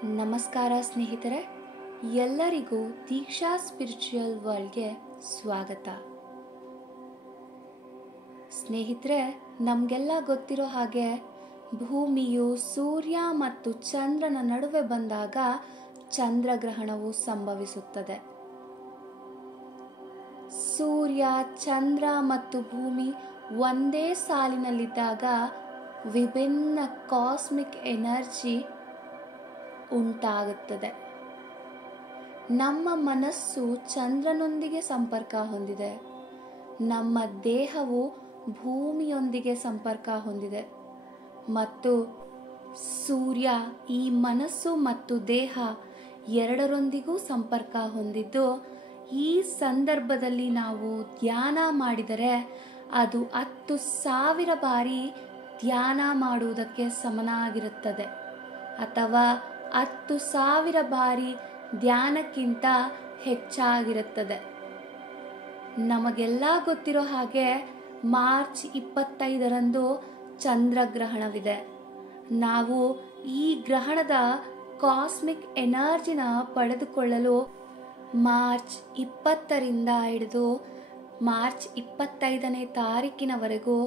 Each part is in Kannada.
ನಮಸ್ಕಾರ ಸ್ನೇಹಿತರೆ, ಎಲ್ಲರಿಗೂ ದೀಕ್ಷಾ ಸ್ಪಿರಿಚುವಲ್ ವರ್ಲ್ಡ್ಗೆ ಸ್ವಾಗತ. ಸ್ನೇಹಿತರೆ, ನಮಗೆಲ್ಲ ಗೊತ್ತಿರೋ ಹಾಗೆ ಭೂಮಿಯು ಸೂರ್ಯ ಮತ್ತು ಚಂದ್ರನ ನಡುವೆ ಬಂದಾಗ ಚಂದ್ರಗ್ರಹಣವು ಸಂಭವಿಸುತ್ತದೆ. ಸೂರ್ಯ, ಚಂದ್ರ ಮತ್ತು ಭೂಮಿ ಒಂದೇ ಸಾಲಿನಲ್ಲಿದ್ದಾಗ ವಿಭಿನ್ನ ಕಾಸ್ಮಿಕ್ ಎನರ್ಜಿ ಉಂಟಾಗುತ್ತದೆ. ನಮ್ಮ ಮನಸ್ಸು ಚಂದ್ರನೊಂದಿಗೆ ಸಂಪರ್ಕ ಹೊಂದಿದೆ, ನಮ್ಮ ದೇಹವು ಭೂಮಿಯೊಂದಿಗೆ ಸಂಪರ್ಕ ಹೊಂದಿದೆ ಮತ್ತು ಸೂರ್ಯ ಈ ಮನಸ್ಸು ಮತ್ತು ದೇಹ ಎರಡರೊಂದಿಗೂ ಸಂಪರ್ಕ ಹೊಂದಿದ್ದು, ಈ ಸಂದರ್ಭದಲ್ಲಿ ನಾವು ಧ್ಯಾನ ಮಾಡಿದರೆ ಅದು 10,000 ಬಾರಿ ಧ್ಯಾನ ಮಾಡುವುದಕ್ಕೆ ಸಮನಾಗಿರುತ್ತದೆ ಅಥವಾ 10,000 ಬಾರಿ ಧ್ಯಾನಕ್ಕಿಂತ ಹೆಚ್ಚಾಗಿರುತ್ತದೆ. ನಮಗೆಲ್ಲ ಗೊತ್ತಿರೋ ಹಾಗೆ ಮಾರ್ಚ್ 25ರಂದು ಚಂದ್ರಗ್ರಹಣವಿದೆ. ನಾವು ಈ ಗ್ರಹಣದ ಕಾಸ್ಮಿಕ್ ಎನರ್ಜಿನ ಪಡೆದುಕೊಳ್ಳಲು ಮಾರ್ಚ್ 20ರಿಂದ ಹಿಡಿದು ಮಾರ್ಚ್ 25ನೇ ತಾರೀಕಿನವರೆಗೂ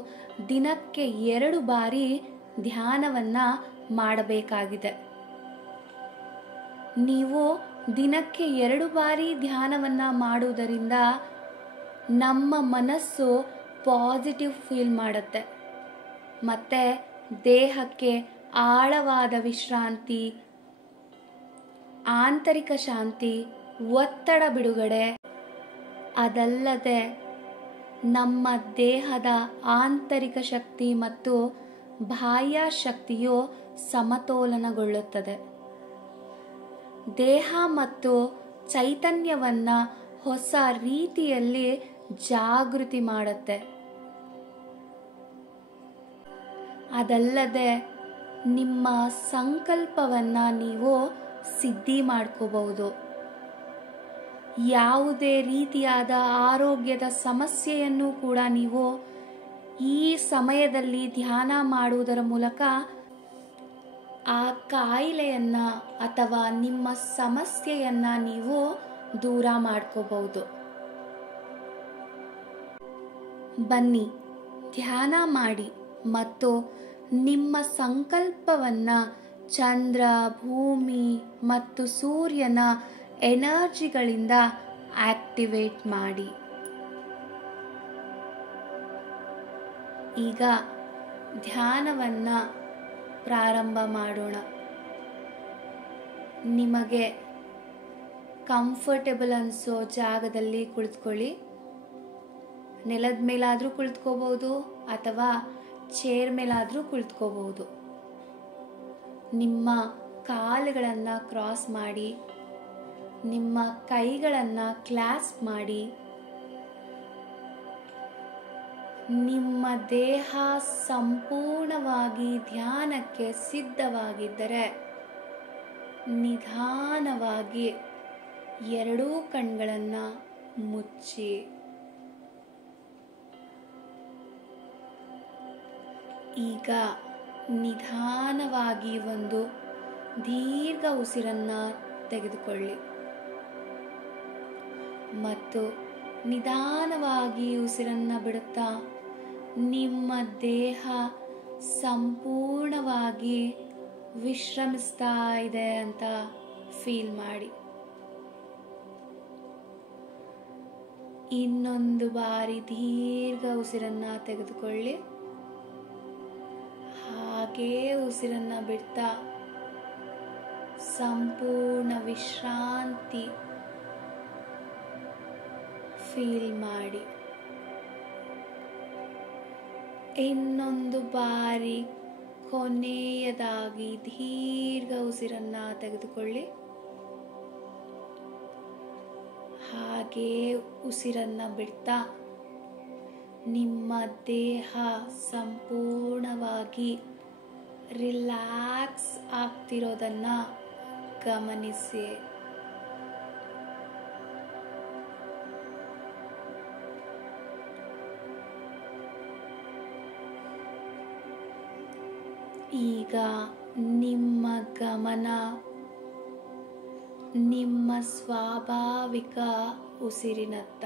ದಿನಕ್ಕೆ 2 ಬಾರಿ ಧ್ಯಾನವನ್ನ ಮಾಡಬೇಕಾಗಿದೆ. ನೀವು ದಿನಕ್ಕೆ 2 ಬಾರಿ ಧ್ಯಾನವನ್ನ ಮಾಡುವುದರಿಂದ ನಮ್ಮ ಮನಸ್ಸು ಪಾಸಿಟಿವ್ ಫೀಲ್ ಮಾಡುತ್ತೆ ಮತ್ತೆ ದೇಹಕ್ಕೆ ಆಳವಾದ ವಿಶ್ರಾಂತಿ, ಆಂತರಿಕ ಶಾಂತಿ, ಒತ್ತಡ ಬಿಡುಗಡೆ, ಅದಲ್ಲದೆ ನಮ್ಮ ದೇಹದ ಆಂತರಿಕ ಶಕ್ತಿ ಮತ್ತು ಬಾಹ್ಯ ಶಕ್ತಿಯು ಸಮತೋಲನಗೊಳ್ಳುತ್ತದೆ. ದೇಹ ಮತ್ತು ಚೈತನ್ಯವನ್ನ ಹೊಸ ರೀತಿಯಲ್ಲಿ ಜಾಗೃತಿ ಮಾಡುತ್ತೆ. ಅದಲ್ಲದೆ ನಿಮ್ಮ ಸಂಕಲ್ಪವನ್ನ ನೀವು ಸಿದ್ಧಿ ಮಾಡ್ಕೋಬಹುದು. ಯಾವುದೇ ರೀತಿಯಾದ ಆರೋಗ್ಯದ ಸಮಸ್ಯೆಯನ್ನು ಕೂಡ ನೀವು ಈ ಸಮಯದಲ್ಲಿ ಧ್ಯಾನ ಮಾಡುವುದರ ಮೂಲಕ ಆ ಕಾಯಿಲೆಯನ್ನ ಅಥವಾ ನಿಮ್ಮ ಸಮಸ್ಯೆಯನ್ನ ನೀವು ದೂರ ಮಾಡ್ಕೋಬಹುದು. ಬನ್ನಿ, ಧ್ಯಾನ ಮಾಡಿ ಮತ್ತು ನಿಮ್ಮ ಸಂಕಲ್ಪವನ್ನ ಚಂದ್ರ, ಭೂಮಿ ಮತ್ತು ಸೂರ್ಯನ ಎನರ್ಜಿಗಳಿಂದ ಆಕ್ಟಿವೇಟ್ ಮಾಡಿ. ಈಗ ಧ್ಯಾನವನ್ನ ಪ್ರಾರಂಭ ಮಾಡೋಣ. ನಿಮಗೆ ಕಂಫರ್ಟೇಬಲ್ ಅನ್ಸೋ ಜಾಗದಲ್ಲಿ ಕುಳಿತುಕೊಳ್ಳಿ. ನೆಲದ ಮೇಲಾದ್ರೂ ಕುಳಿತುಕೋಬಹುದು ಅಥವಾ ಚೇರ್ ಮೇಲಾದ್ರೂ ಕುಳಿತುಕೋಬಹುದು. ನಿಮ್ಮ ಕಾಲುಗಳನ್ನ ಕ್ರಾಸ್ ಮಾಡಿ, ನಿಮ್ಮ ಕೈಗಳನ್ನ ಕ್ಲಾಸ್ಪ್ ಮಾಡಿ, ನಿಮ್ಮ ದೇಹ ಸಂಪೂರ್ಣವಾಗಿ ಧ್ಯಾನಕ್ಕೆ ಸಿದ್ಧವಾಗಿದ್ದರೆ ನಿಧಾನವಾಗಿ 2 ಕಣ್ಗಳನ್ನ ಮುಚ್ಚಿ ಈಗ ನಿಧಾನವಾಗಿ ಒಂದು ದೀರ್ಘ ಉಸಿರನ್ನ ತೆಗೆದುಕೊಳ್ಳಿ ಮತ್ತು ನಿಧಾನವಾಗಿ ಉಸಿರನ್ನ ಬಿಡುತ್ತಾ ನಿಮ್ಮ ದೇಹ ಸಂಪೂರ್ಣವಾಗಿ ವಿಶ್ರಮಿಸ್ತಾ ಇದೆ ಅಂತ ಫೀಲ್ ಮಾಡಿ. ಇನ್ನೊಂದು ಬಾರಿ ದೀರ್ಘ ಉಸಿರನ್ನ ತೆಗೆದುಕೊಳ್ಳಿ. ಹಾಗೇ ಉಸಿರನ್ನ ಬಿಡ್ತಾ ಸಂಪೂರ್ಣ ವಿಶ್ರಾಂತಿ ಫೀಲ್ ಮಾಡಿ. ಇನ್ನೊಂದು ಬಾರಿ ಕೊನೆಯದಾಗಿ ದೀರ್ಘ ಉಸಿರನ್ನ ತೆಗೆದುಕೊಳ್ಳಿ. ಹಾಗೇ ಉಸಿರನ್ನ ಬಿಡ್ತಾ ನಿಮ್ಮ ದೇಹ ಸಂಪೂರ್ಣವಾಗಿ ರಿಲ್ಯಾಕ್ಸ್ ಆಗ್ತಿರೋದನ್ನ ಗಮನಿಸಿ. ಈಗ ನಿಮ್ಮ ಗಮನ ನಿಮ್ಮ ಸ್ವಾಭಾವಿಕ ಉಸಿರಿನತ್ತ.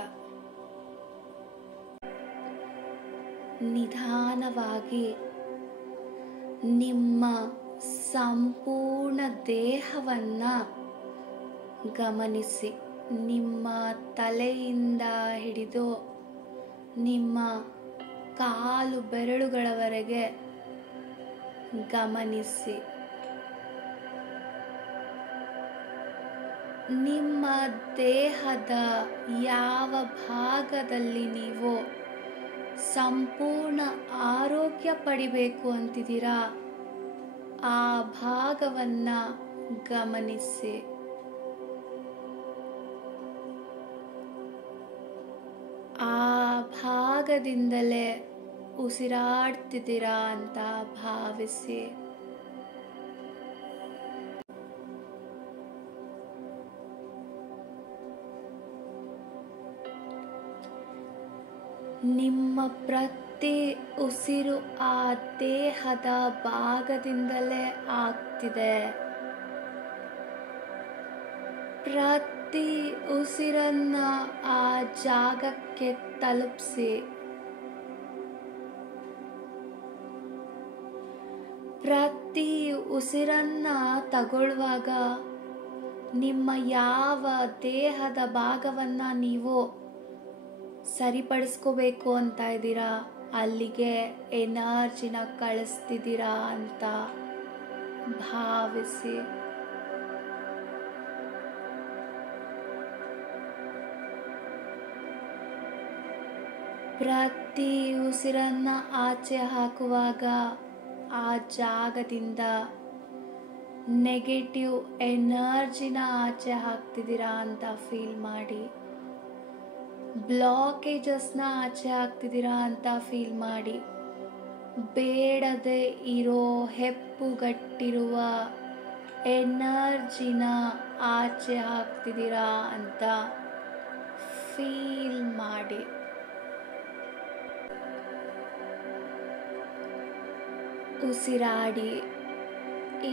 ನಿಧಾನವಾಗಿ ನಿಮ್ಮ ಸಂಪೂರ್ಣ ದೇಹವನ್ನು ಗಮನಿಸಿ. ನಿಮ್ಮ ತಲೆಯಿಂದ ಹಿಡಿದು ನಿಮ್ಮ ಕಾಲು ಬೆರಳುಗಳವರೆಗೆ ಗಮನಿಸಿ. ನಿಮ್ಮ ದೇಹದ ಯಾವ ಭಾಗದಲ್ಲಿ ನೀವು ಸಂಪೂರ್ಣ ಆರೋಗ್ಯ ಪಡಿಬೇಕು ಅಂತಿದ್ದೀರಾ ಆ ಭಾಗವನ್ನು ಗಮನಿಸಿ. ಆ ಭಾಗದಿಂದಲೇ ಉಸಿರಾಡ್ತಿದ್ದೀರಾ ಅಂತ ಭಾವಿಸಿ. ನಿಮ್ಮ ಪ್ರತಿ ಉಸಿರು ಆ ದೇಹದ ಭಾಗದಿಂದಲೇ ಆಗ್ತಿದೆ. ಪ್ರತಿ ಉಸಿರನ್ನ ಆ ಜಾಗಕ್ಕೆ ತಲುಪಿಸಿ. ಪ್ರತಿ ಉಸಿರನ್ನ ತಗೊಳ್ಳುವಾಗ ನಿಮ್ಮ ಯಾವ ದೇಹದ ಭಾಗವನ್ನ ನೀವು ಸರಿಪಡಿಸ್ಕೋಬೇಕು ಅಂತ ಇದ್ದೀರಾ ಅಲ್ಲಿಗೆ ಎನರ್ಜಿನ ಕಳಿಸ್ತಿದ್ದೀರಾ ಅಂತ ಭಾವಿಸಿ. ಪ್ರತಿ ಉಸಿರನ್ನ ಆಚೆ ಹಾಕುವಾಗ ಆ ಜಾಗದಿಂದ ನೆಗೆಟಿವ್ ಎನರ್ಜಿನ ಆಚೆ ಹಾಕ್ತಿದ್ದೀರಾ ಅಂತ ಫೀಲ್ ಮಾಡಿ. ಬ್ಲಾಕೇಜಸ್ನ ಆಚೆ ಹಾಕ್ತಿದ್ದೀರಾ ಅಂತ ಫೀಲ್ ಮಾಡಿ. ಬೇಡದೆ ಇರೋ ಹೆಪ್ಪುಗಟ್ಟಿರುವ ಎನರ್ಜಿನ ಆಚೆ ಹಾಕ್ತಿದ್ದೀರಾ ಅಂತ ಫೀಲ್ ಮಾಡಿ. ಉಸಿರಾಡಿ.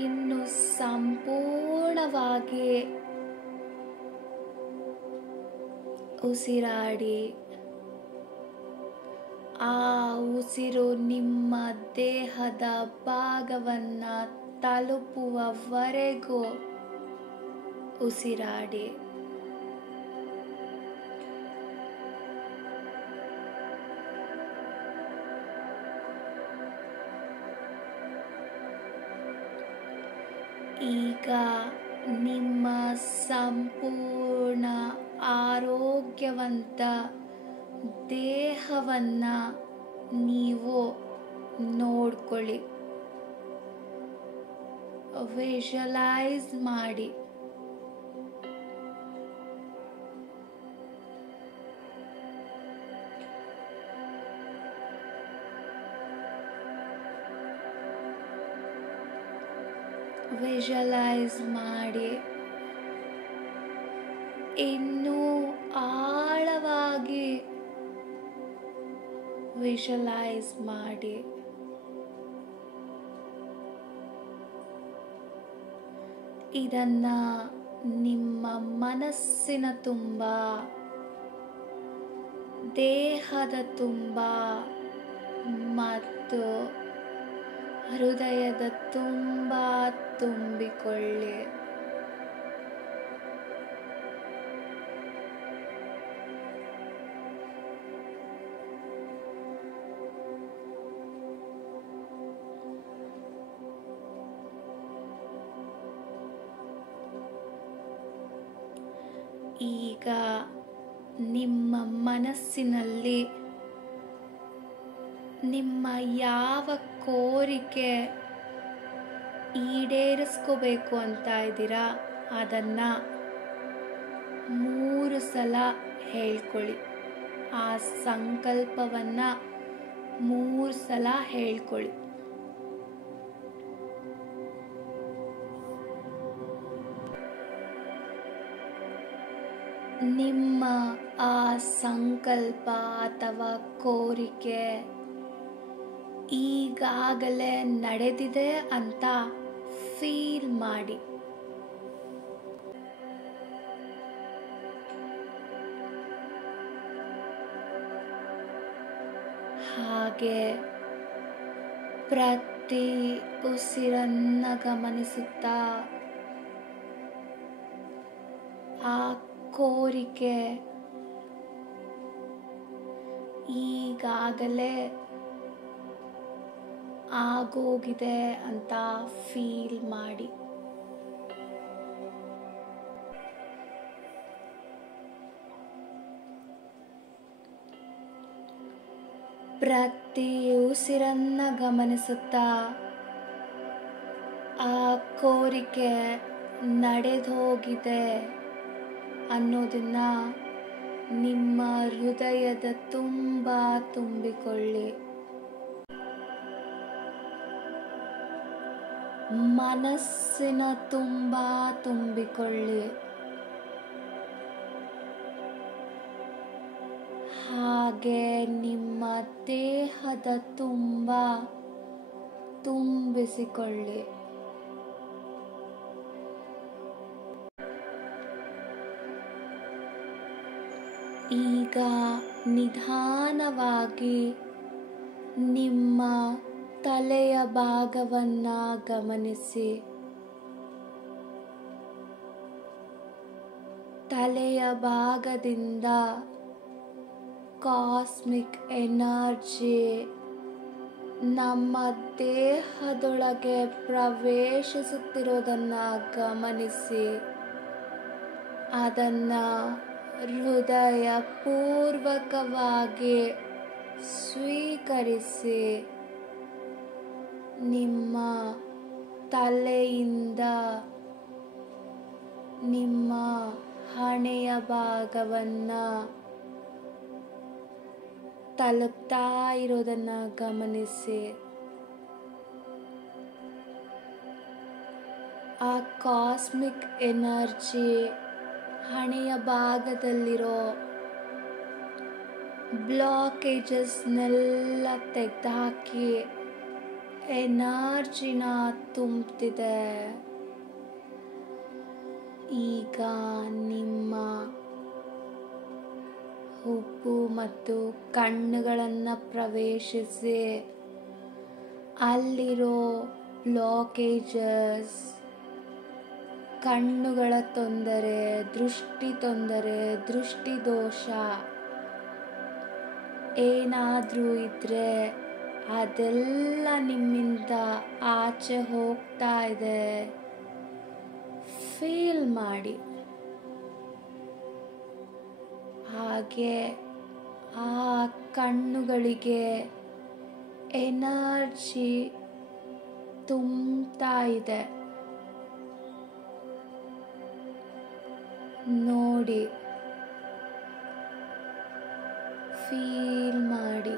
ಇನ್ನು ಸಂಪೂರ್ಣವಾಗಿ ಉಸಿರಾಡಿ. ಆ ಉಸಿರು ನಿಮ್ಮ ದೇಹದ ಭಾಗವನ್ನ ತಲುಪುವವರೆಗೂ ಉಸಿರಾಡಿ. ಈಗ ನಿಮ್ಮ ಸಂಪೂರ್ಣ ಆರೋಗ್ಯವಂತ ದೇಹವನ್ನ ನೀವು ನೋಡ್ಕೊಳ್ಳಿ. ವಿಜುವಲೈಸ್ ಮಾಡಿ. ವಿಜುವಲೈಸ್ ಮಾಡಿ. ಇನ್ನೂ ಆಳವಾಗಿ ವಿಜುವಲೈಸ್ ಮಾಡಿ. ಇದನ್ನ ನಿಮ್ಮ ಮನಸ್ಸಿನ ತುಂಬ, ದೇಹದ ತುಂಬ ಮತ್ತು ಹೃದಯದ ತುಂಬ ತುಂಬಿಕೊಳ್ಳಿ. ಈಗ ನಿಮ್ಮ ಮನಸ್ಸಿನಲ್ಲಿ ನಿಮ್ಮ ಯಾವ ಕೋರಿಕೆ ಈಡೇರಿಸ್ಕೋಬೇಕು ಅಂತ ಇದ್ದೀರಾ ಅದನ್ನ 3 ಸಲ ಹೇಳ್ಕೊಳ್ಳಿ. ಆ ಸಂಕಲ್ಪವನ್ನ 3 ಸಲ ಹೇಳ್ಕೊಳ್ಳಿ. ನಿಮ್ಮ ಆ ಸಂಕಲ್ಪ ಅಥವಾ ಕೋರಿಕೆ ಈಗಾಗಲೇ ನಡೆದಿದೆ ಅಂತ ಫೀಲ್ ಮಾಡಿ. ಹಾಗೆ ಪ್ರತಿ ಉಸಿರನ್ನ ಗಮನಿಸುತ್ತಾ ಆ ಕೋರಿಕೆ ಈಗಾಗಲೇ ಆಗೋಗಿದೆ ಅಂತ ಫೀಲ್ ಮಾಡಿ. ಪ್ರತಿ ಉಸಿರನ್ನ ಗಮನಿಸುತ್ತಾ ಆ ಕೋರಿಕೆ ನಡೆದೋಗಿದೆ ಅನ್ನೋದನ್ನ ನಿಮ್ಮ ಹೃದಯದ ತುಂಬ ತುಂಬಿಕೊಳ್ಳಿ. ಮನಸ್ಸಿನ ತುಂಬ ತುಂಬಿಕೊಳ್ಳಿ. ಹಾಗೆ ನಿಮ್ಮ ದೇಹದ ತುಂಬ ತುಂಬಿಸಿಕೊಳ್ಳಿ. ಈಗ ನಿಧಾನವಾಗಿ ನಿಮ್ಮ ತಲೆಯ ಭಾಗವನ್ನ ಗಮನಿಸಿ. ತಲೆಯ ಭಾಗದಿಂದ ಕಾಸ್ಮಿಕ್ ಎನರ್ಜಿ ನಮ್ಮ ದೇಹದೊಳಗೆ ಪ್ರವೇಶಿಸುತ್ತಿರೋದನ್ನ ಗಮನಿಸಿ. ಅದನ್ನ ಹೃದಯ ಪೂರ್ವಕವಾಗಿ ಸ್ವೀಕರಿಸಿ. ನಿಮ್ಮ ತಲೆಯಿಂದ ನಿಮ್ಮ ಹಣೆಯ ಭಾಗವನ್ನ ತಲುಪ್ತಾ ಇರೋದನ್ನ ಗಮನಿಸಿ. ಆ ಕಾಸ್ಮಿಕ್ ಎನರ್ಜಿ ಹಣೆಯ ಭಾಗದಲ್ಲಿರೋ ಬ್ಲಾಕೇಜಸ್ನೆಲ್ಲ ತೆಗೆದುಹಾಕಿ ಎನರ್ಜಿನ ತುಂಬುತ್ತಿದೆ. ಈಗ ನಿಮ್ಮ ಹುಬ್ಬು ಮತ್ತು ಕಣ್ಣುಗಳನ್ನು ಪ್ರವೇಶಿಸಿ ಅಲ್ಲಿರೋ ಬ್ಲಾಕೇಜಸ್, ಕಣ್ಣುಗಳ ತೊಂದರೆ, ದೃಷ್ಟಿ ದೋಷ ಏನಾದರೂ ಇದ್ರೆ ಅದೆಲ್ಲ ನಿಮ್ಮಿಂದ ಆಚೆ ಹೋಗ್ತಾ ಇದೆ. ಫೀಲ್ ಮಾಡಿ. ಹಾಗೆ ಆ ಕಣ್ಣುಗಳಿಗೆ ಎನರ್ಜಿ ತುಂಬ್ತಾ ಇದೆ. ನೋಡಿ, ಫೀಲ್ ಮಾಡಿ.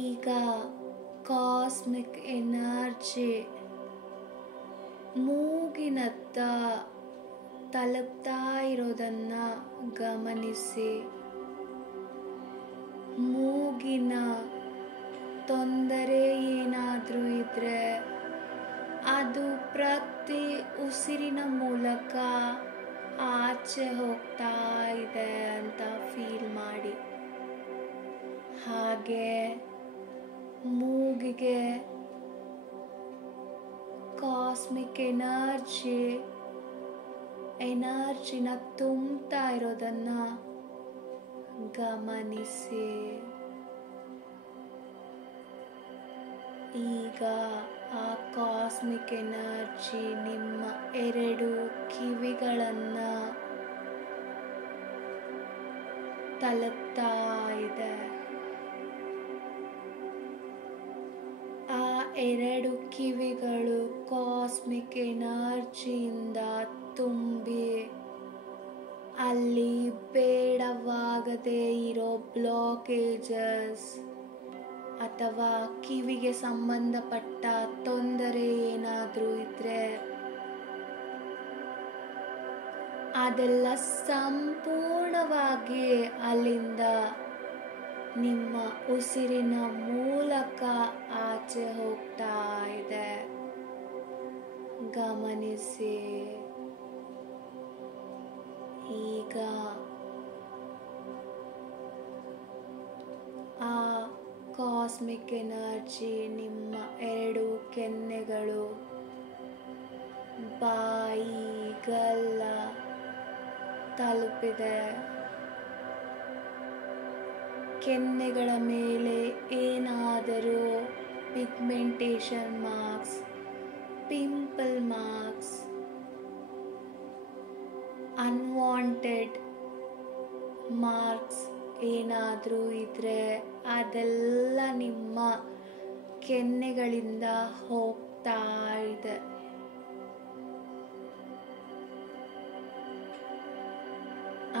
ಈಗ ಕಾಸ್ಮಿಕ್ ಎನರ್ಜಿ ಮೂಗಿನತ್ತ ತಲುಪ್ತಾ ಇರೋದನ್ನ ಗಮನಿಸಿ. ಮೂಗಿನ ತೊಂದರೆ ಏನಾದರೂ ಇದ್ರೆ ಅದು ಪ್ರತಿ ಉಸಿರಿನ ಮೂಲಕ ಆಚೆ ಹೋಗ್ತಾ ಇದೆ ಅಂತ ಫೀಲ್ ಮಾಡಿ. ಹಾಗೆ ಮೂಗಿಗೆ ಕಾಸ್ಮಿಕ್ ಎನರ್ಜಿನ ತುಂಬ್ತಾ ಇರೋದನ್ನ ಗಮನಿಸಿ. ಈಗ ಆ ಕಾಸ್ಮಿಕ್ ಎನರ್ಜಿ ನಿಮ್ಮ 2 ಕಿವಿಗಳನ್ನ ತಲುಪ್ತಾ ಇದೆ. ಆ 2 ಕಿವಿಗಳು ಕಾಸ್ಮಿಕ್ ಎನರ್ಜಿಯಿಂದ ತುಂಬಿ ಅಲ್ಲಿ ಬೇಡವಾಗದೇ ಇರೋ ಬ್ಲಾಕೇಜಸ್ ಅಥವಾ ಕಿವಿಗೆ ಸಂಬಂಧಪಟ್ಟ ತೊಂದರೆ ಏನಾದರೂ ಇದ್ರೆ ಅದೆಲ್ಲ ಸಂಪೂರ್ಣವಾಗಿ ಅಲ್ಲಿಂದ ನಿಮ್ಮ ಉಸಿರಿನ ಮೂಲಕ ಆಚೆ ಹೋಗ್ತಾ ಇದೆ. ಗಮನಿಸಿ. ಈಗ ಆ ಕಾಸ್ಮಿಕ್ ಎನರ್ಜಿ ನಿಮ್ಮ 2 ಕೆನ್ನೆಗಳು, ಬಾಯಿ, ಗಲ್ಲ ತಲುಪಿದೆ. ಕೆನ್ನೆಗಳ ಮೇಲೆ ಏನಾದರೂ pigmentation marks, pimple marks, unwanted marks ಏನಾದರೂ ಇದ್ರೆ ಅದೆಲ್ಲ ನಿಮ್ಮ ಕೆನ್ನೆಗಳಿಂದ ಹೋಗ್ತಾ ಇದೆ.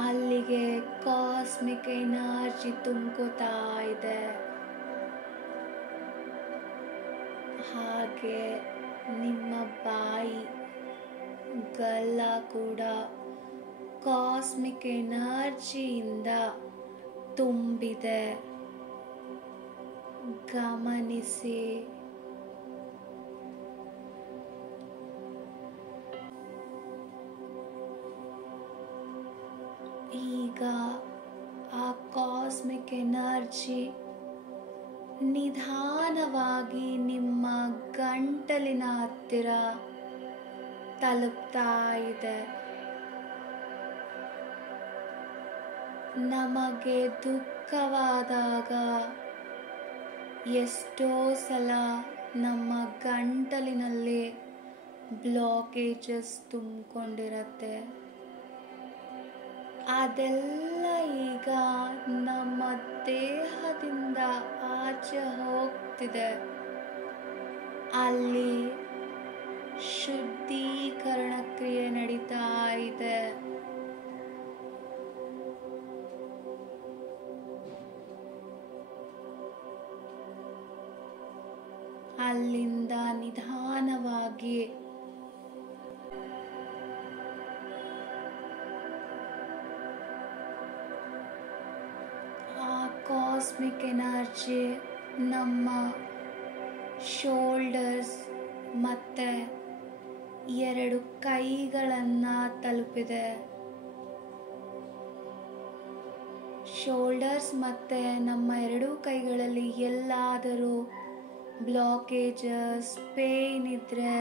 ಅಲ್ಲಿಗೆ ಕಾಸ್ಮಿಕ್ ಎನರ್ಜಿ ತುಂಬ್ಕೋತಾ ಇದೆ. ಹಾಗೆ ನಿಮ್ಮ ಬಾಯಿ, ಗಲ್ಲ ಕೂಡ ಕಾಸ್ಮಿಕ್ ಎನರ್ಜಿಯಿಂದ ತುಂಬಿದೆ. ಗಮನಿಸಿ. ಈಗ ಆ ಕಾಸ್ಮಿಕ್ ಎನರ್ಜಿ ನಿಧಾನವಾಗಿ ನಿಮ್ಮ ಗಂಟಲಿನ ಹತ್ತಿರ ತಲುಪ್ತಾ ಇದೆ. ನಮಗೆ ದುಃಖವಾದಾಗ ಎಷ್ಟೋ ಸಲ ನಮ್ಮ ಗಂಟಲಿನಲ್ಲಿ ಬ್ಲಾಕೇಜಸ್ ತುಂಬಿಕೊಂಡಿರತ್ತೆ. ಅದೆಲ್ಲ ಈಗ ನಮ್ಮ ದೇಹದಿಂದ ಆಚೆ ಹೋಗ್ತಿದೆ. ಅಲ್ಲಿ ಶುದ್ಧೀಕರಣ ಕ್ರಿಯೆ ನಡೀತಾ ಇದೆ. ಅಲ್ಲಿಂದ ನಿಧಾನವಾಗಿ ಆ ಕಾಸ್ಮಿಕ್ ಎನರ್ಜಿ ನಮ್ಮ ಶೋಲ್ಡರ್ಸ್ ಮತ್ತೆ 2 ಕೈಗಳನ್ನು ತಲುಪಿದೆ. ಶೋಲ್ಡರ್ಸ್ ಮತ್ತೆ ನಮ್ಮ 2 ಕೈಗಳಲ್ಲಿ ಎಲ್ಲಾದರೂ ಬ್ಲಾಕೇಜಸ್, ಪೇನ್ ಇದ್ರೆ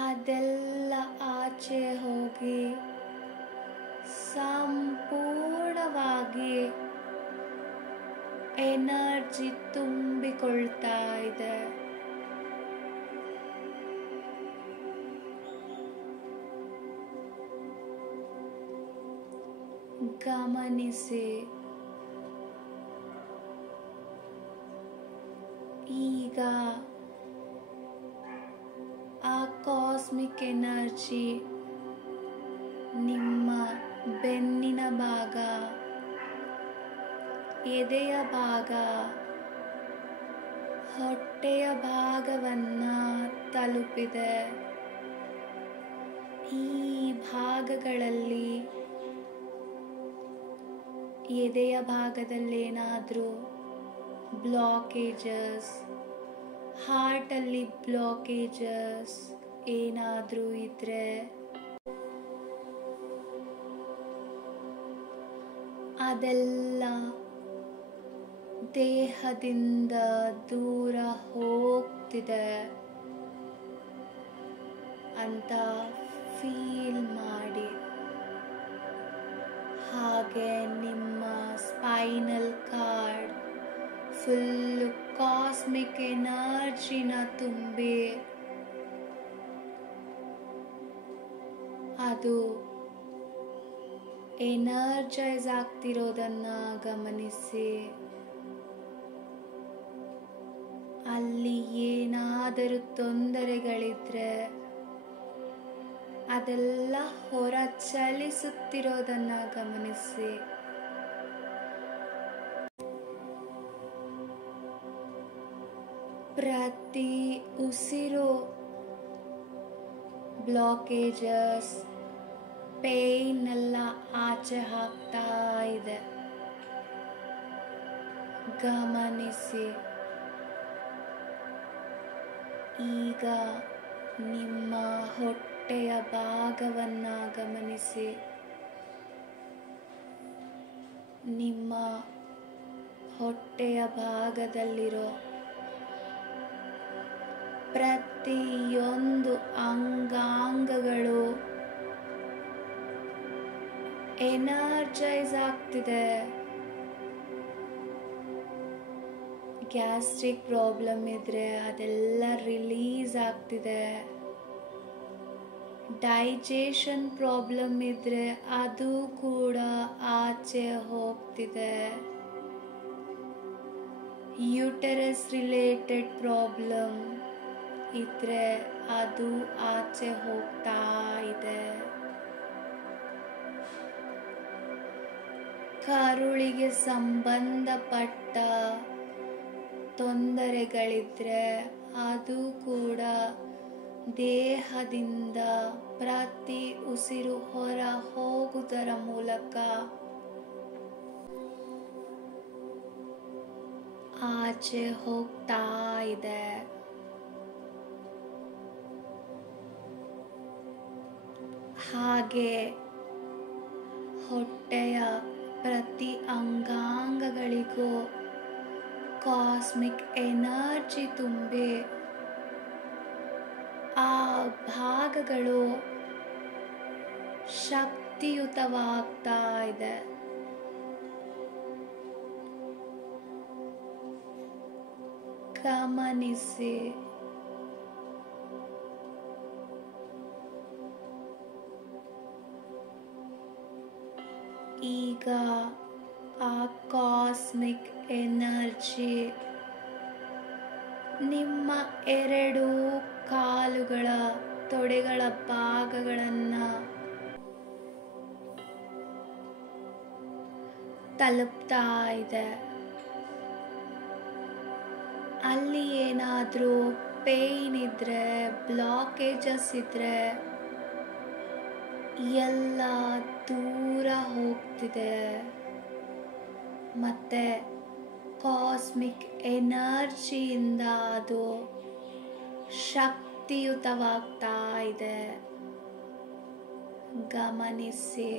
ಅದೆಲ್ಲ ಆಚೆ ಹೋಗಿ ಸಂಪೂರ್ಣವಾಗಿ ಎನರ್ಜಿ ತುಂಬಿಕೊಳ್ತಾ ಇದೆ. ಗಮನಿಸಿ. ಈಗ ಆ ಕಾಸ್ಮಿಕ್ ಎನರ್ಜಿ ನಿಮ್ಮ ಬೆನ್ನಿನ ಭಾಗ, ಎದೆಯ ಭಾಗ, ಹೊಟ್ಟೆಯ ಭಾಗವನ್ನ ತಲುಪಿದೆ. ಈ ಭಾಗಗಳಲ್ಲಿ ಎದೆಯ ಭಾಗದಲ್ಲೇನಾದರೂ ಬ್ಲಾಕೇಜಸ್, ಹಾರ್ಟಲ್ಲಿ ಬ್ಲಾಕೇಜಸ್ ಏನಾದರೂ ಇದ್ರೆ ಅದೆಲ್ಲ ದೇಹದಿಂದ ದೂರ ಹೋಗ್ತಿದೆ ಅಂತ ಫೀಲ್ ಮಾಡಿ. ಹಾಗೆ ನಿಮ್ಮ ಸ್ಪೈನಲ್ ಕಾರ್ಡ್ ಫುಲ್ ಕಾಸ್ಮಿಕ್ ಎನರ್ಜಿನ ತುಂಬಿ ಅದು ಎನರ್ಜೈಸ್ ಆಗ್ತಿರೋದನ್ನ ಗಮನಿಸಿ. ಅಲ್ಲಿ ಏನಾದರೂ ತೊಂದರೆಗಳಿದ್ರೆ ಅದೆಲ್ಲ ಹೊರ ಚಲಿಸುತ್ತಿರೋದನ್ನ ಗಮನಿಸಿ. ಪ್ರತಿ ಉಸಿರು ಬ್ಲಾಕೇಜಸ್, ಪೇನ್ ಎಲ್ಲ ಆಚೆ ಹಾಕ್ತಾ ಇದೆ. ಗಮನಿಸಿ. ಈಗ ನಿಮ್ಮ ಹೊಟ್ಟೆಯ ಭಾಗವನ್ನ ಗಮನಿಸಿ. ನಿಮ್ಮ ಹೊಟ್ಟೆಯ ಭಾಗದಲ್ಲಿರೋ ಪ್ರತಿಯೊಂದು ಅಂಗಾಂಗಗಳು ಎನರ್ಜೈಸ್ ಆಗ್ತಿದೆ. ಗ್ಯಾಸ್ಟ್ರಿಕ್ ಪ್ರಾಬ್ಲಮ್ ಇದ್ರೆ ಅದೆಲ್ಲ ರಿಲೀಸ್ ಆಗ್ತಿದೆ. ಡೈಜೆಷನ್ ಪ್ರಾಬ್ಲಮ್ ಇದ್ರೆ ಅದು ಕೂಡ ಆಚೆ ಹೋಗ್ತಿದೆ. ಯೂಟರಸ್ ರಿಲೇಟೆಡ್ ಪ್ರಾಬ್ಲಮ್ ಇದ್ರೆ ಅದು ಆಚೆ ಹೋಗ್ತಾ ಇದೆ. ಕರುಳಿಗೆ ಸಂಬಂಧಪಟ್ಟ ತೊಂದರೆಗಳಿದ್ರೆ ಅದು ಕೂಡ ದೇಹದಿಂದ ಪ್ರತಿ ಉಸಿರು ಹೊರ ಹೋಗುವುದರ ಮೂಲಕ ಆಚೆ ಹೋಗ್ತಾ ಇದೆ. ಹಾಗೆ ಹೊಟ್ಟೆಯ ಪ್ರತಿ ಅಂಗಾಂಗಗಳಿಗೂ ಕಾಸ್ಮಿಕ್ ಎನರ್ಜಿ ತುಂಬಿ ಆ ಭಾಗಗಳು ಶಕ್ತಿಯುತವಾಗ್ತಾ ಇದೆ. ಗಮನಿಸಿ. ಈಗ ಆ ಕಾಸ್ಮಿಕ್ ಎನರ್ಜಿ ನಿಮ್ಮ 2 ಕಾಲುಗಳ ತೊಡೆಗಳ ಭಾಗಗಳನ್ನು ತಲುಪ್ತಾ ಇದೆ. ಅಲ್ಲಿ ಏನಾದರೂ ಪೇಯ್ನ್ ಇದ್ರೆ, ಬ್ಲಾಕೇಜಸ್ ಇದ್ರೆ ಎಲ್ಲ ದೂರ ಹೋಗ್ತಿದೆ. ಮತ್ತೆ ಕಾಸ್ಮಿಕ್ ಎನರ್ಜಿಯಿಂದ ಅದು ಶಕ್ತಿಯುತವಾಗ್ತಾ ಇದೆ. ಗಮನಿಸಿ.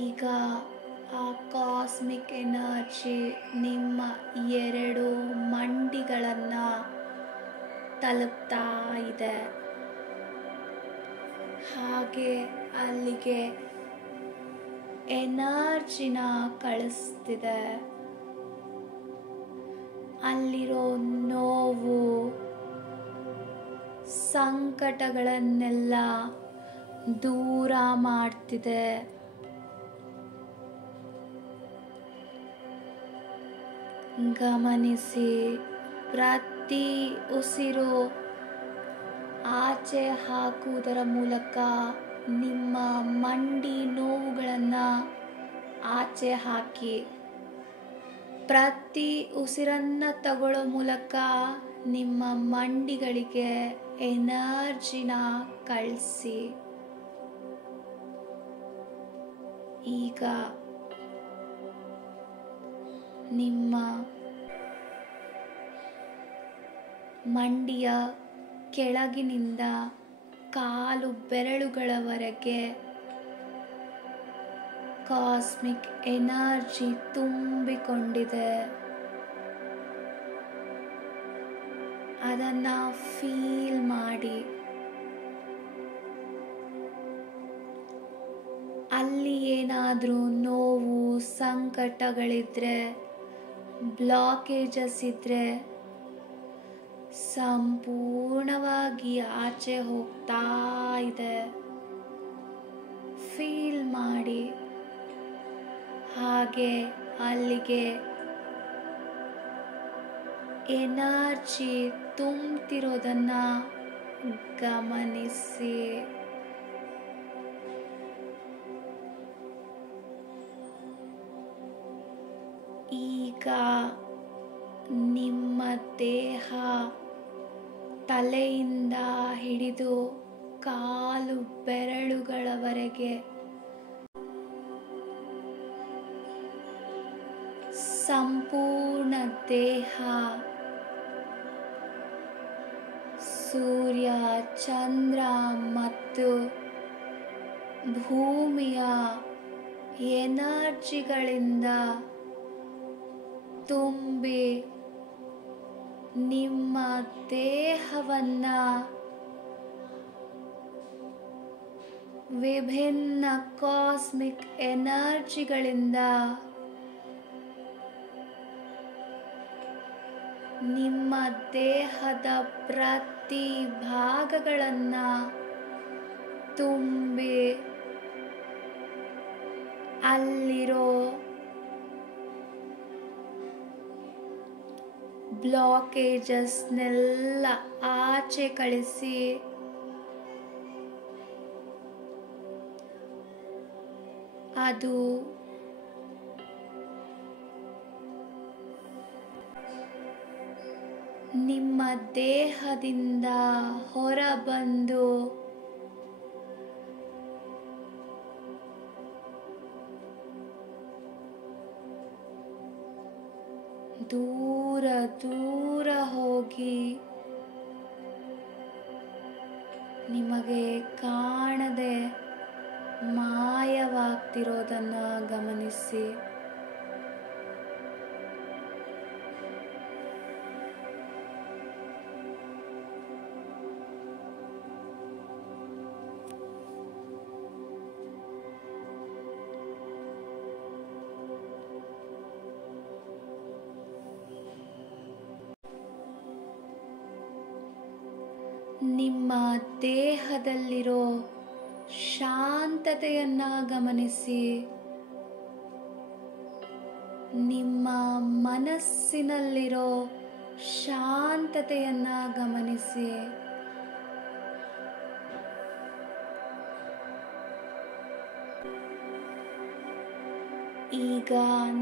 ಈಗ ಆ ಕಾಸ್ಮಿಕ್ ಎನರ್ಜಿ ನಿಮ್ಮ 2 ಮಂಡಿಗಳನ್ನು ತಲುಪ್ತಾ ಇದೆ. ಹಾಗೆ ಅಲ್ಲಿಗೆ ಎನರ್ಜಿನ ಕಳಿಸ್ತಿದೆ. ಅಲ್ಲಿರೋ ನೋವು, ಸಂಕಟಗಳನ್ನೆಲ್ಲ ದೂರ ಮಾಡ್ತಿದೆ. ಗಮನಿಸಿ. ಪ್ರತಿ ಉಸಿರು ಆಚೆ ಹಾಕುವುದರ ಮೂಲಕ ನಿಮ್ಮ ಮಂಡಿ ನೋವುಗಳನ್ನು ಆಚೆ ಹಾಕಿ. ಪ್ರತಿ ಉಸಿರನ್ನು ತಗೊಳ್ಳೋ ಮೂಲಕ ನಿಮ್ಮ ಮಂಡಿಗಳಿಗೆ ಎನರ್ಜಿನ ಕಳಿಸಿ. ಈಗ ನಿಮ್ಮ ಮಂಡಿಯ ಕೆಳಗಿನಿಂದ ಕಾಲು ಬೆರಳುಗಳವರೆಗೆ ಕಾಸ್ಮಿಕ್ ಎನರ್ಜಿ ತುಂಬಿಕೊಂಡಿದೆ. ಅದನ್ನು ಫೀಲ್ ಮಾಡಿ. ಅಲ್ಲಿ ಏನಾದರೂ ನೋವು, ಸಂಕಟಗಳಿದ್ರೆ, ಬ್ಲಾಕೇಜಸ್ ಇದ್ರೆ ಸಂಪೂರ್ಣವಾಗಿ ಆಚೆ ಹೋಗ್ತಾ ಇದೆ. ಫೀಲ್ ಮಾಡಿ. ಹಾಗೆ ಅಲ್ಲಿಗೆ ಎನರ್ಜಿ ತುಂಬ್ತಿರೋದನ್ನ ಗಮನಿಸಿ. ಈಗ ನಿಮ್ಮ ದೇಹ ತಲೆಯಿಂದ ಹಿಡಿದು ಕಾಲು ಬೆರಳುಗಳವರೆಗೆ ಸಂಪೂರ್ಣ ದೇಹ ಸೂರ್ಯ, ಚಂದ್ರ ಮತ್ತು ಭೂಮಿಯ ಎನರ್ಜಿಗಳಿಂದ ತುಂಬಿ ನಿಮ್ಮ ದೇಹವನ್ನ ವಿಭಿನ್ನ ಕಾಸ್ಮಿಕ್ ಎನರ್ಜಿಗಳಿಂದ ನಿಮ್ಮ ದೇಹದ ಪ್ರತಿ ಭಾಗಗಳನ್ನ ತುಂಬಿ ಅಲ್ಲಿರೋ ಬ್ಲಾಕೇಜಸ್ನೆಲ್ಲ ಆಚೆ ಕಳಿಸಿ ಅದು ನಿಮ್ಮ ದೇಹದಿಂದ ಹೊರಬಂದು ದೂರ ದೂರ ಹೋಗಿ ನಿಮಗೆ ಕಾಣದೆ ಮಾಯವಾಗ್ತಿರೋದನ್ನ ಗಮನಿಸಿ. ನಿಮ್ಮ ದೇಹದಲ್ಲಿರೋ ಶಾಂತತೆಯನ್ನ ಗಮನಿಸಿ. ನಿಮ್ಮ ಮನಸ್ಸಿನಲ್ಲಿರೋ ಶಾಂತತೆಯನ್ನ ಗಮನಿಸಿ. ಈಗ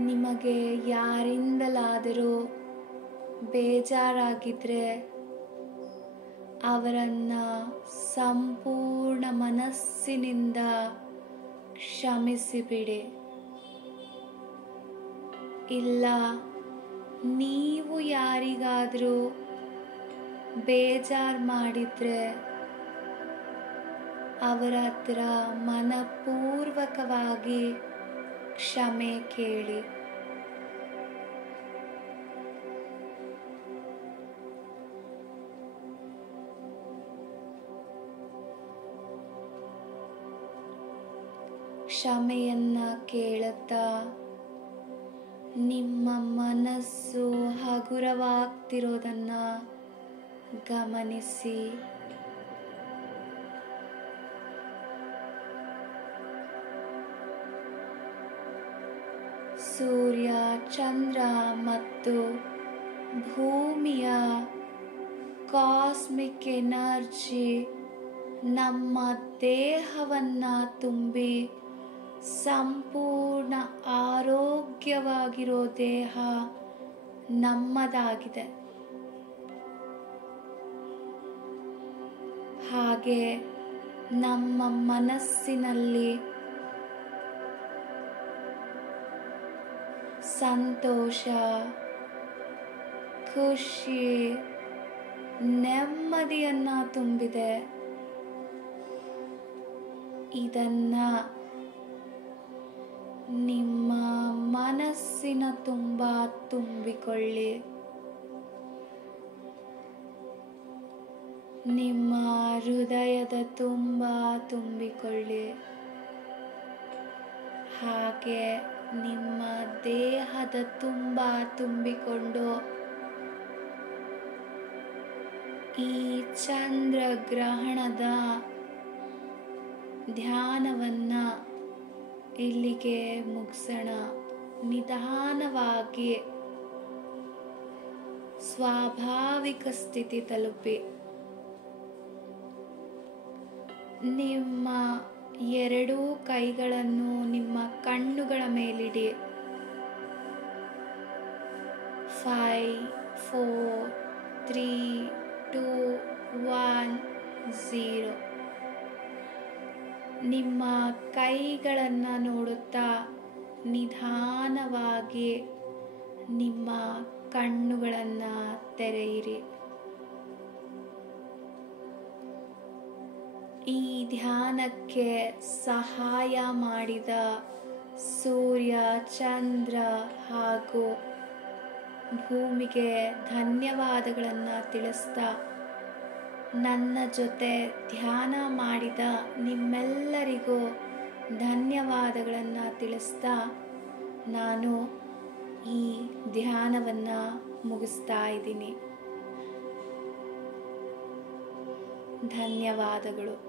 ನಿಮಗೆ ಯಾರಿಂದಲಾದರೂ ಬೇಜಾರಾಗಿದ್ರೆ ಅವರನ್ನ ಸಂಪೂರ್ಣ ಮನಸ್ಸಿನಿಂದ ಕ್ಷಮಿಸಿಬಿಡಿ. ಇಲ್ಲ, ನೀವು ಯಾರಿಗಾದರೂ ಬೇಜಾರು ಮಾಡಿದ್ರೆ ಅವರ ಹತ್ರ ಮನಪೂರ್ವಕವಾಗಿ ಕ್ಷಮೆ ಕೇಳಿ. ಕ್ಷಮೆಯನ್ನ ಕೇಳುತ್ತಾ ನಿಮ್ಮ ಮನಸ್ಸು ಹಗುರವಾಗ್ತಿರೋದನ್ನ ಗಮನಿಸಿ. ಸೂರ್ಯ, ಚಂದ್ರ ಮತ್ತು ಭೂಮಿಯ ಕಾಸ್ಮಿಕ್ ಎನರ್ಜಿ ನಮ್ಮ ದೇಹವನ್ನ ತುಂಬಿ ಸಂಪೂರ್ಣ ಆರೋಗ್ಯವಾಗಿರೋ ದೇಹ ನಮ್ಮದಾಗಿದೆ. ಹಾಗೆ ನಮ್ಮ ಮನಸ್ಸಿನಲ್ಲಿ ಸಂತೋಷ, ಖುಷಿ, ನೆಮ್ಮದಿಯನ್ನ ತುಂಬಿದೆ. ಇದನ್ನ ನಿಮ್ಮ ಮನಸ್ಸಿನ ತುಂಬ ತುಂಬಿಕೊಳ್ಳಿ. ನಿಮ್ಮ ಹೃದಯದ ತುಂಬ ತುಂಬಿಕೊಳ್ಳಿ. ಹಾಗೆ ನಿಮ್ಮ ದೇಹದ ತುಂಬ ತುಂಬಿಕೊಂಡು ಈ ಚಂದ್ರಗ್ರಹಣದ ಧ್ಯಾನವನ್ನ ಇಲ್ಲಿಗೆ ಮುಗಿಸೋಣ. ನಿಧಾನವಾಗಿ ಸ್ವಾಭಾವಿಕ ಸ್ಥಿತಿ ತಲುಪಿ ನಿಮ್ಮ ಎರಡೂ ಕೈಗಳನ್ನು ನಿಮ್ಮ ಕಣ್ಣುಗಳ ಮೇಲಿಡಿ. 5, 4, 3, 2, 1, 0. ನಿಮ್ಮ ಕೈಗಳನ್ನು ನೋಡುತ್ತಾ ನಿಧಾನವಾಗಿ ನಿಮ್ಮ ಕಣ್ಣುಗಳನ್ನು ತೆರೆಯಿರಿ. ಈ ಧ್ಯಾನಕ್ಕೆ ಸಹಾಯ ಮಾಡಿದ ಸೂರ್ಯ, ಚಂದ್ರ ಹಾಗೂ ಭೂಮಿಗೆ ಧನ್ಯವಾದಗಳನ್ನು ತಿಳಿಸ್ತಾ, ನನ್ನ ಜೊತೆ ಧ್ಯಾನ ಮಾಡಿದ ನಿಮ್ಮೆಲ್ಲರಿಗೂ ಧನ್ಯವಾದಗಳನ್ನು ತಿಳಿಸ್ತಾ ನಾನು ಈ ಧ್ಯಾನವನ್ನು ಮುಗಿಸ್ತಾ ಇದ್ದೀನಿ. ಧನ್ಯವಾದಗಳು.